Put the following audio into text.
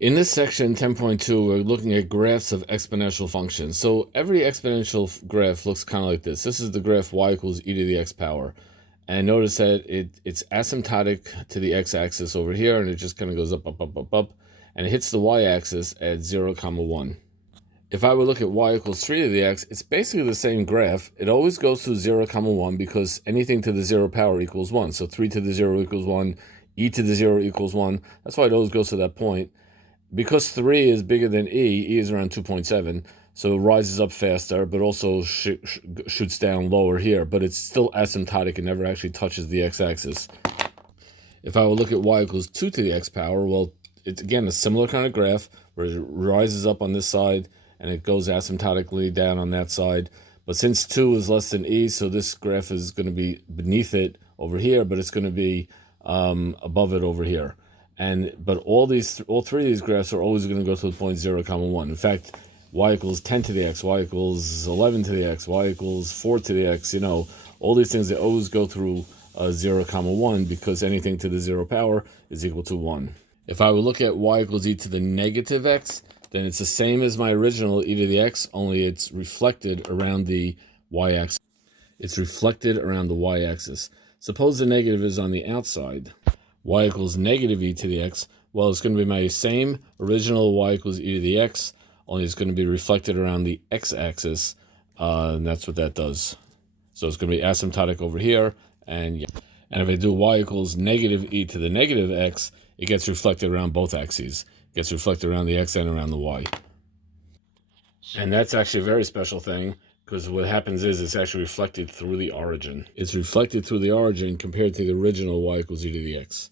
In this section 10.2, we're looking at graphs of exponential functions. So every exponential graph looks kind of like this. This is the graph y equals e to the x power. And notice that it's asymptotic to the x-axis over here, and it just kind of goes up, up, up, up, up, and it hits the y-axis at 0, 1. If I would look at y equals 3 to the x, it's basically the same graph. It always goes through 0, 1 because anything to the 0 power equals 1. So 3 to the 0 equals 1, e to the 0 equals 1. That's why it always goes to that point. Because 3 is bigger than e is around 2.7, so it rises up faster, but also shoots down lower here. But it's still asymptotic and never actually touches the x-axis. If I would look at y equals 2 to the x power, well, it's again a similar kind of graph where it rises up on this side and it goes asymptotically down on that side. But since 2 is less than e, so this graph is going to be beneath it over here, but it's going to be above it over here. But all three of these graphs are always going to go to the point 0, 1. In fact, y equals 10 to the x, y equals 11 to the x, y equals 4 to the x, all these things, they always go through 0, 1 because anything to the 0 power is equal to 1. If I would look at y equals e to the negative x, then it's the same as my original e to the x, only it's reflected around the y-axis. It's reflected around the y-axis. Suppose the negative is on the outside. Y equals negative e to the x. Well, it's going to be my same original y equals e to the x, only it's going to be reflected around the x-axis, and that's what that does. So it's going to be asymptotic over here, and if I do y equals negative e to the negative x, it gets reflected around both axes. It gets reflected around the x and around the y. And that's actually a very special thing, because what happens is it's actually reflected through the origin. It's reflected through the origin compared to the original y equals e to the x.